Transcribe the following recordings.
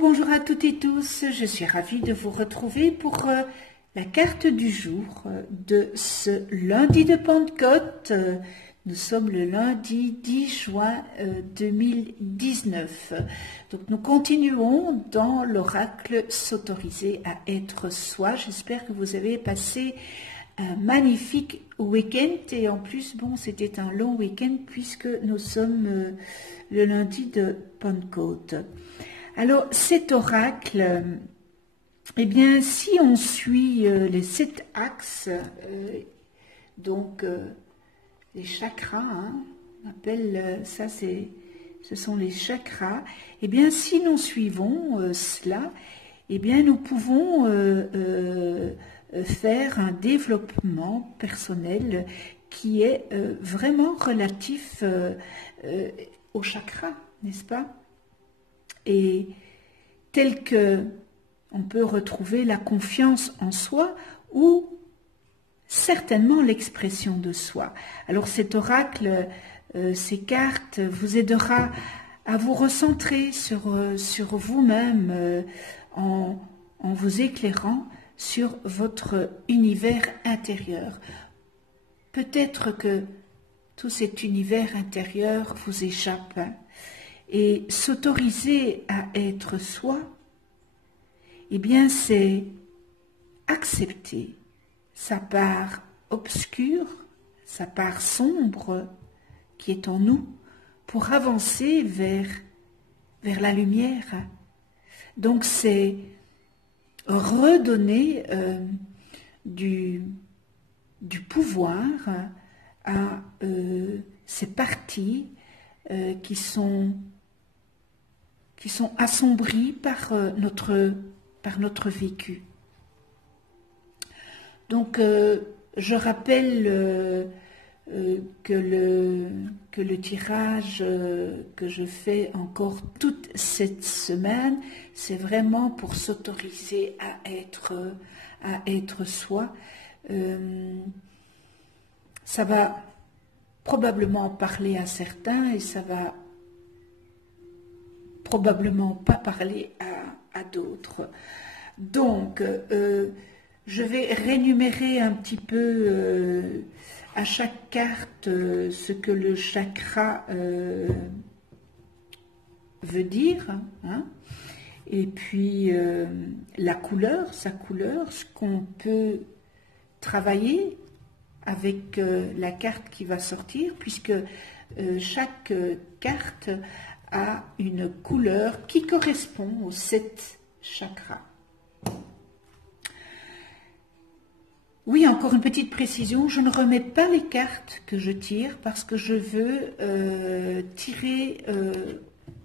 Bonjour à toutes et tous, je suis ravie de vous retrouver pour la carte du jour de ce lundi de Pentecôte. Nous sommes le lundi 10 juin 2019. Donc nous continuons dans l'oracle s'autoriser à être soi. J'espère que vous avez passé un magnifique week-end et en plus, c'était un long week-end puisque nous sommes le lundi de Pentecôte. Alors, cet oracle, eh bien, si on suit les 7 axes, les chakras, on appelle ça, ce sont les chakras, eh bien, si nous suivons cela, eh bien, nous pouvons faire un développement personnel qui est vraiment relatif aux chakras, n'est-ce pas? Et tel que on peut retrouver la confiance en soi ou certainement l'expression de soi. Alors cet oracle, ces cartes vous aidera à vous recentrer sur vous-même en vous éclairant sur votre univers intérieur. Peut-être que tout cet univers intérieur vous échappe. Et s'autoriser à être soi, eh bien c'est accepter sa part obscure, sa part sombre qui est en nous pour avancer vers la lumière. Donc c'est redonner du pouvoir à ces parties qui sont assombris par notre vécu. Donc, je rappelle que le tirage que je fais encore toute cette semaine, c'est vraiment pour s'autoriser à être soi. Ça va probablement parler à certains et ça va probablement pas parler à d'autres. Donc, je vais rémunérer un petit peu à chaque carte ce que le chakra veut dire, et puis la couleur, sa couleur, ce qu'on peut travailler avec la carte qui va sortir, puisque chaque carte a une couleur qui correspond aux 7 chakras. Oui, encore une petite précision, je ne remets pas les cartes que je tire parce que je veux tirer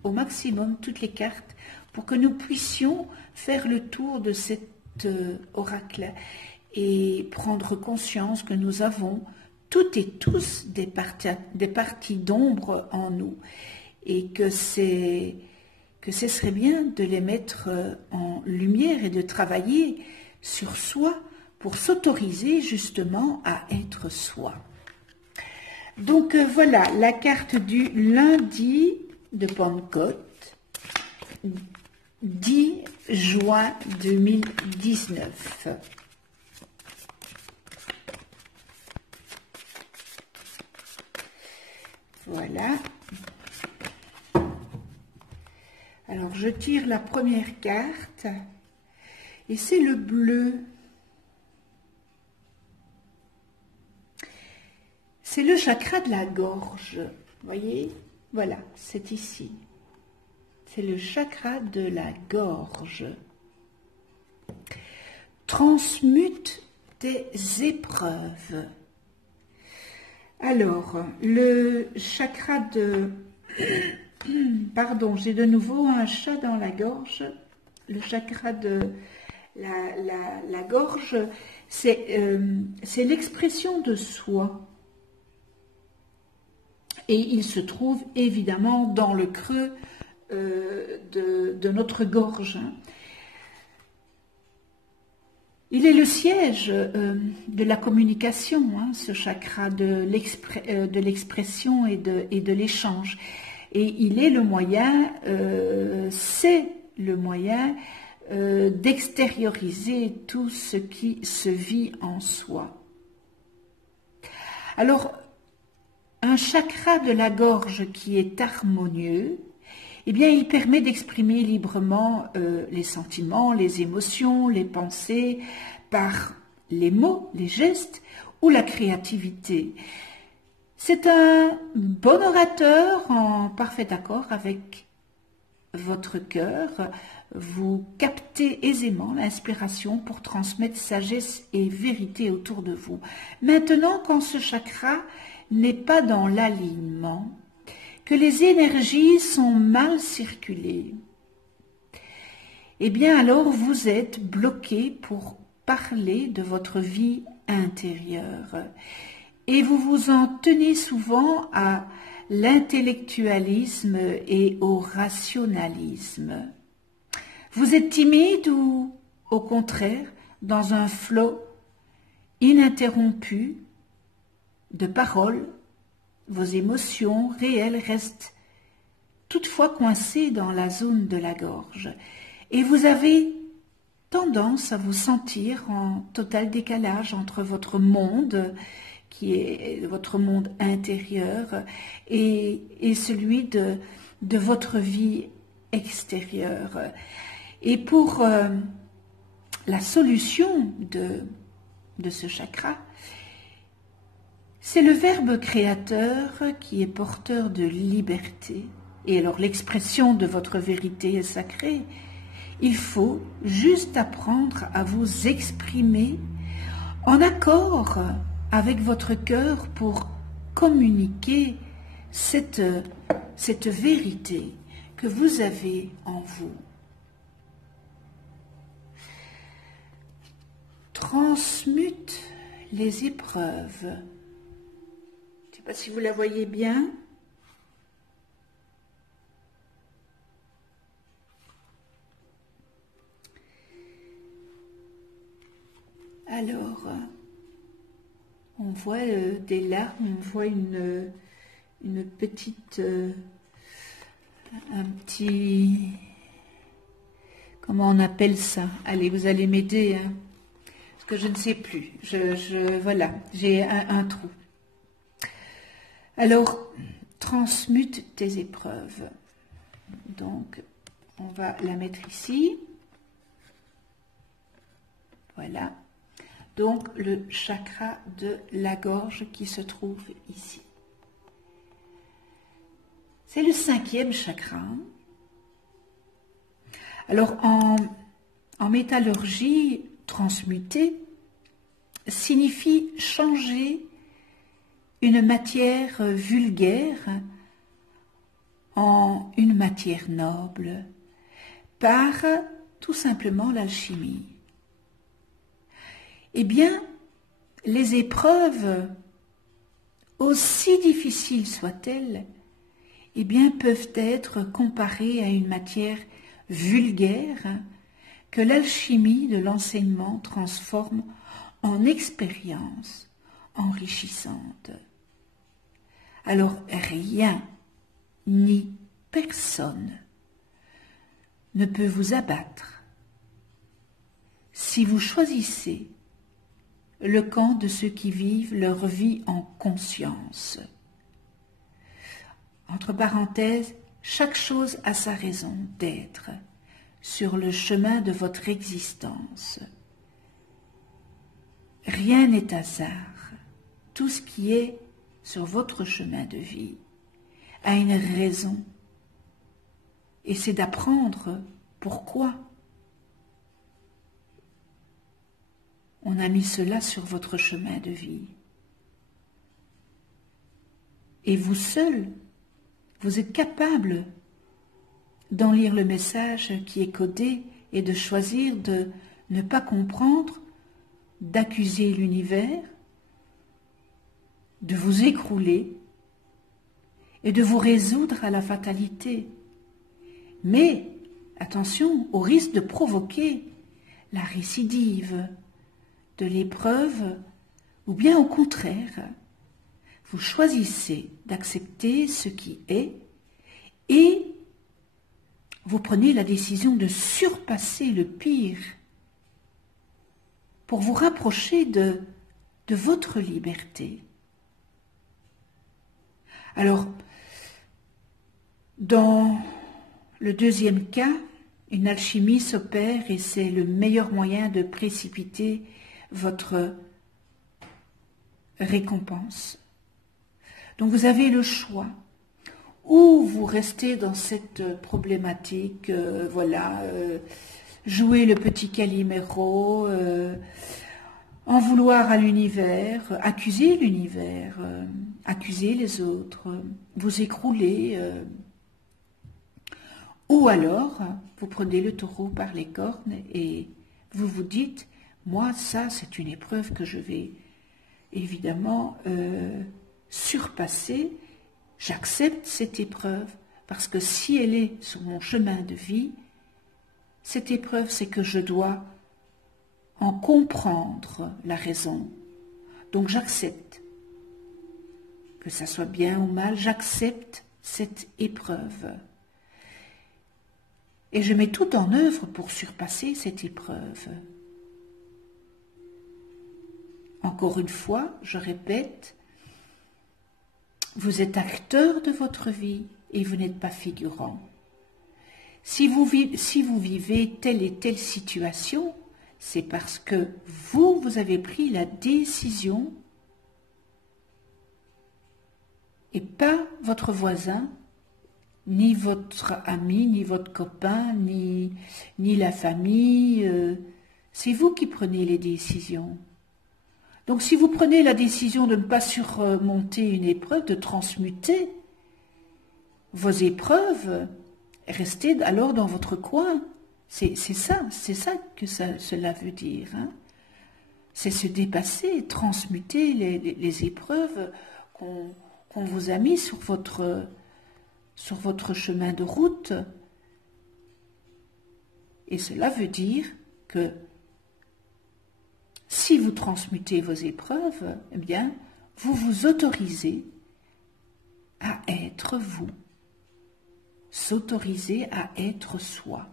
au maximum toutes les cartes pour que nous puissions faire le tour de cet oracle et prendre conscience que nous avons toutes et tous des parties d'ombre en nous. Et que ce serait bien de les mettre en lumière et de travailler sur soi pour s'autoriser justement à être soi. Donc voilà, la carte du lundi de Pentecôte, 10 juin 2019. Voilà. Alors, je tire la première carte et c'est le bleu. C'est le chakra de la gorge. Vous voyez? Voilà, c'est ici. C'est le chakra de la gorge. Transmute tes épreuves. Alors, le chakra de... Pardon, j'ai de nouveau un chat dans la gorge. Le chakra de la gorge, c'est l'expression de soi. Et il se trouve évidemment dans le creux de notre gorge. Il est le siège de la communication, ce chakra de l'expression et de l'échange. Et il est le moyen, c'est le moyen d'extérioriser tout ce qui se vit en soi. Alors, un chakra de la gorge qui est harmonieux, eh bien, il permet d'exprimer librement les sentiments, les émotions, les pensées, par les mots, les gestes ou la créativité. C'est un bon orateur en parfait accord avec votre cœur. Vous captez aisément l'inspiration pour transmettre sagesse et vérité autour de vous. Maintenant, quand ce chakra n'est pas dans l'alignement, que les énergies sont mal circulées, eh bien alors vous êtes bloqué pour parler de votre vie intérieure. Et vous vous en tenez souvent à l'intellectualisme et au rationalisme. Vous êtes timide ou, au contraire, dans un flot ininterrompu de paroles, vos émotions réelles restent toutefois coincées dans la zone de la gorge et vous avez tendance à vous sentir en total décalage entre votre monde, qui est votre monde intérieur, et celui de votre vie extérieure. Et pour la solution de ce chakra, c'est le verbe créateur qui est porteur de liberté. Et alors l'expression de votre vérité est sacrée. Il faut juste apprendre à vous exprimer en accord avec votre cœur pour communiquer cette vérité que vous avez en vous. Transmute les épreuves. Je ne sais pas si vous la voyez bien. Alors, on voit des larmes, on voit une petite, un petit, comment on appelle ça? Allez, vous allez m'aider, hein, parce que je ne sais plus. Voilà, j'ai un trou. Alors, transmute tes épreuves. Donc, on va la mettre ici. Voilà. Donc, le chakra de la gorge qui se trouve ici. C'est le 5e chakra. Alors, en métallurgie, transmuter signifie changer une matière vulgaire en une matière noble par tout simplement l'alchimie. Eh bien, les épreuves, aussi difficiles soient-elles, eh bien, peuvent être comparées à une matière vulgaire que l'alchimie de l'enseignement transforme en expérience enrichissante. Alors, rien ni personne ne peut vous abattre si vous choisissez le camp de ceux qui vivent leur vie en conscience. Entre parenthèses, chaque chose a sa raison d'être sur le chemin de votre existence. Rien n'est hasard. Tout ce qui est sur votre chemin de vie a une raison. Et c'est d'apprendre pourquoi on a mis cela sur votre chemin de vie. Et vous seul, vous êtes capable d'en lire le message qui est codé et de choisir de ne pas comprendre, d'accuser l'univers, de vous écrouler et de vous résoudre à la fatalité. Mais, attention, au risque de provoquer la récidive de l'épreuve, ou bien au contraire, vous choisissez d'accepter ce qui est et vous prenez la décision de surpasser le pire pour vous rapprocher de votre liberté. Alors, dans le deuxième cas, une alchimie s'opère et c'est le meilleur moyen de précipiter votre récompense. Donc vous avez le choix. Ou vous restez dans cette problématique, jouer le petit Calimero, en vouloir à l'univers, accuser l'univers, accuser les autres, vous écrouler. Ou alors, vous prenez le taureau par les cornes et vous vous dites, moi, ça, c'est une épreuve que je vais évidemment surpasser. J'accepte cette épreuve parce que si elle est sur mon chemin de vie, cette épreuve, c'est que je dois en comprendre la raison. Donc j'accepte. Que ça soit bien ou mal, j'accepte cette épreuve. Et je mets tout en œuvre pour surpasser cette épreuve. Encore une fois, je répète, vous êtes acteur de votre vie et vous n'êtes pas figurant. Si vous vivez telle et telle situation, c'est parce que vous avez pris la décision et pas votre voisin, ni votre ami, ni votre copain, ni la famille. C'est vous qui prenez les décisions. Donc si vous prenez la décision de ne pas surmonter une épreuve, de transmuter vos épreuves, restez alors dans votre coin. C'est ça que cela veut dire. Hein. C'est se dépasser, transmuter les épreuves qu'on vous a mis sur votre chemin de route. Et cela veut dire que si vous transmutez vos épreuves, eh bien, vous vous autorisez à être vous, s'autoriser à être soi.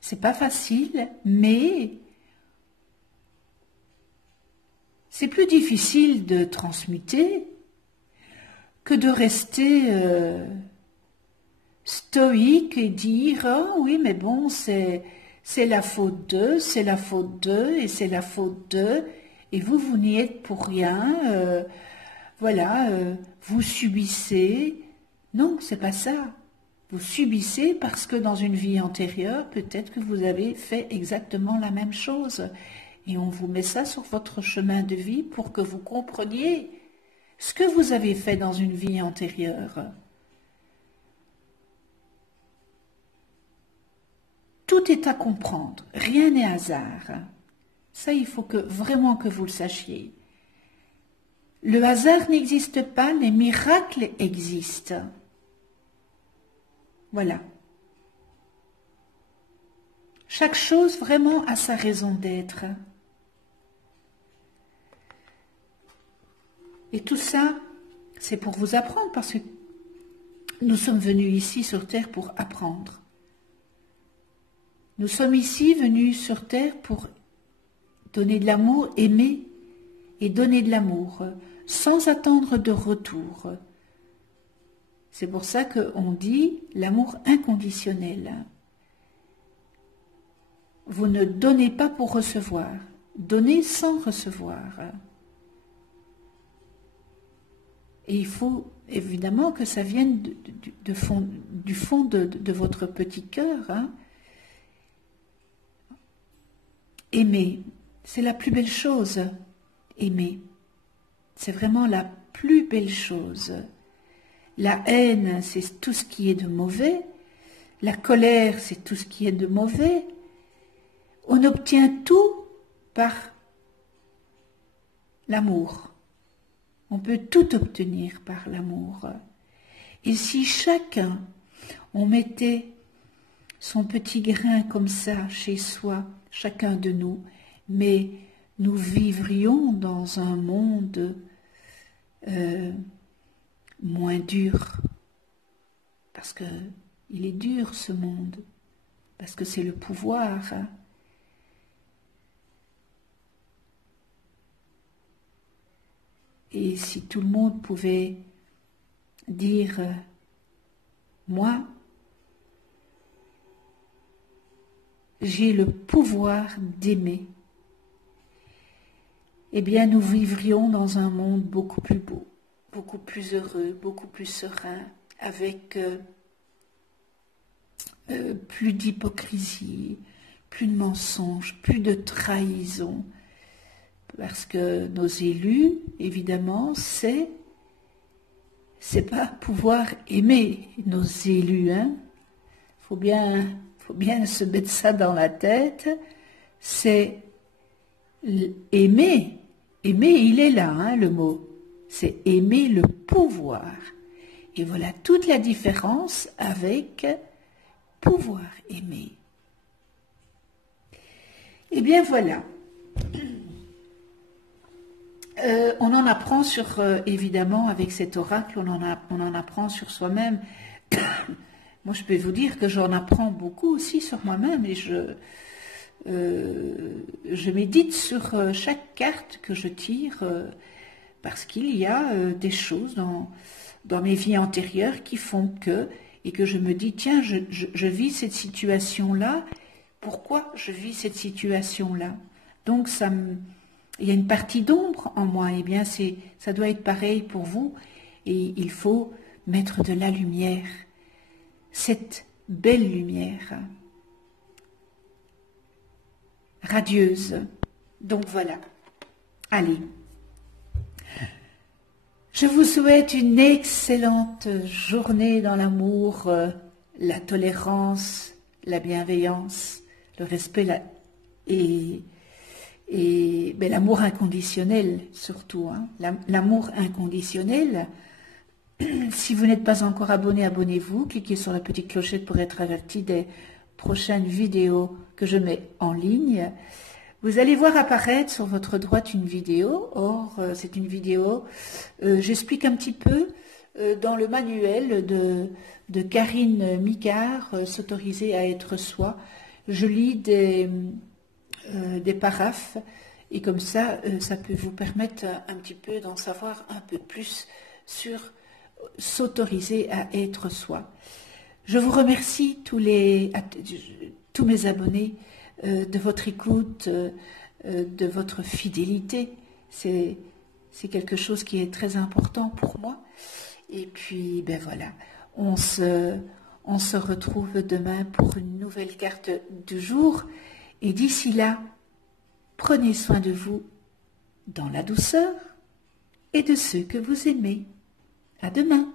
C'est pas facile, mais c'est plus difficile de transmuter que de rester stoïque et dire « Oh oui, mais bon, c'est la faute d'eux, c'est la faute d'eux, et c'est la faute d'eux, et vous n'y êtes pour rien, vous subissez. » Non, c'est pas ça. Vous subissez parce que dans une vie antérieure, peut-être que vous avez fait exactement la même chose. Et on vous met ça sur votre chemin de vie pour que vous compreniez ce que vous avez fait dans une vie antérieure. Tout est à comprendre, rien n'est hasard. Ça, il faut vraiment que vous le sachiez. Le hasard n'existe pas, les miracles existent. Voilà. Chaque chose vraiment a sa raison d'être. Et tout ça, c'est pour vous apprendre, parce que nous sommes venus ici sur Terre pour apprendre. Nous sommes ici venus sur Terre pour donner de l'amour, aimer et donner de l'amour, sans attendre de retour. C'est pour ça qu'on dit l'amour inconditionnel. Vous ne donnez pas pour recevoir, donnez sans recevoir. Et il faut évidemment que ça vienne du fond de votre petit cœur. Hein. Aimer, c'est la plus belle chose. Aimer, c'est vraiment la plus belle chose. La haine, c'est tout ce qui est de mauvais. La colère, c'est tout ce qui est de mauvais. On obtient tout par l'amour. On peut tout obtenir par l'amour. Et si chacun, on mettait son petit grain comme ça chez soi, chacun de nous, mais nous vivrions dans un monde moins dur, parce que il est dur ce monde, parce que c'est le pouvoir. Et si tout le monde pouvait dire, moi, j'ai le pouvoir d'aimer, eh bien nous vivrions dans un monde beaucoup plus beau, beaucoup plus heureux, beaucoup plus serein, avec plus d'hypocrisie, plus de mensonges, plus de trahison, parce que nos élus, évidemment, c'est pas pouvoir aimer nos élus, hein. Faut bien se mettre ça dans la tête. C'est aimer. Aimer, il est là, hein, le mot. C'est aimer le pouvoir. Et voilà toute la différence avec pouvoir aimer. Eh bien voilà. On en apprend sur, évidemment, avec cet oracle, on en apprend sur soi-même. Moi, je peux vous dire que j'en apprends beaucoup aussi sur moi-même et je médite sur chaque carte que je tire parce qu'il y a des choses dans mes vies antérieures qui font et que je me dis, tiens, je vis cette situation-là, pourquoi je vis cette situation-là? Donc, il y a une partie d'ombre en moi, et bien ça doit être pareil pour vous, et il faut mettre de la lumière, cette belle lumière, radieuse. Donc voilà, allez. Je vous souhaite une excellente journée dans l'amour, la tolérance, la bienveillance, le respect et l'amour inconditionnel surtout, hein. L'amour inconditionnel. Si vous n'êtes pas encore abonné, abonnez-vous, cliquez sur la petite clochette pour être averti des prochaines vidéos que je mets en ligne. Vous allez voir apparaître sur votre droite une vidéo. Or, c'est une vidéo, j'explique un petit peu dans le manuel de Karine Micard, s'autoriser à être soi. Je lis des paraphes et comme ça, ça peut vous permettre un petit peu d'en savoir un peu plus sur s'autoriser à être soi. Je vous remercie tous mes abonnés de votre écoute, de votre fidélité. C'est quelque chose qui est très important pour moi. Et puis, ben voilà, on se retrouve demain pour une nouvelle carte du jour. Et d'ici là, prenez soin de vous dans la douceur et de ceux que vous aimez. À demain.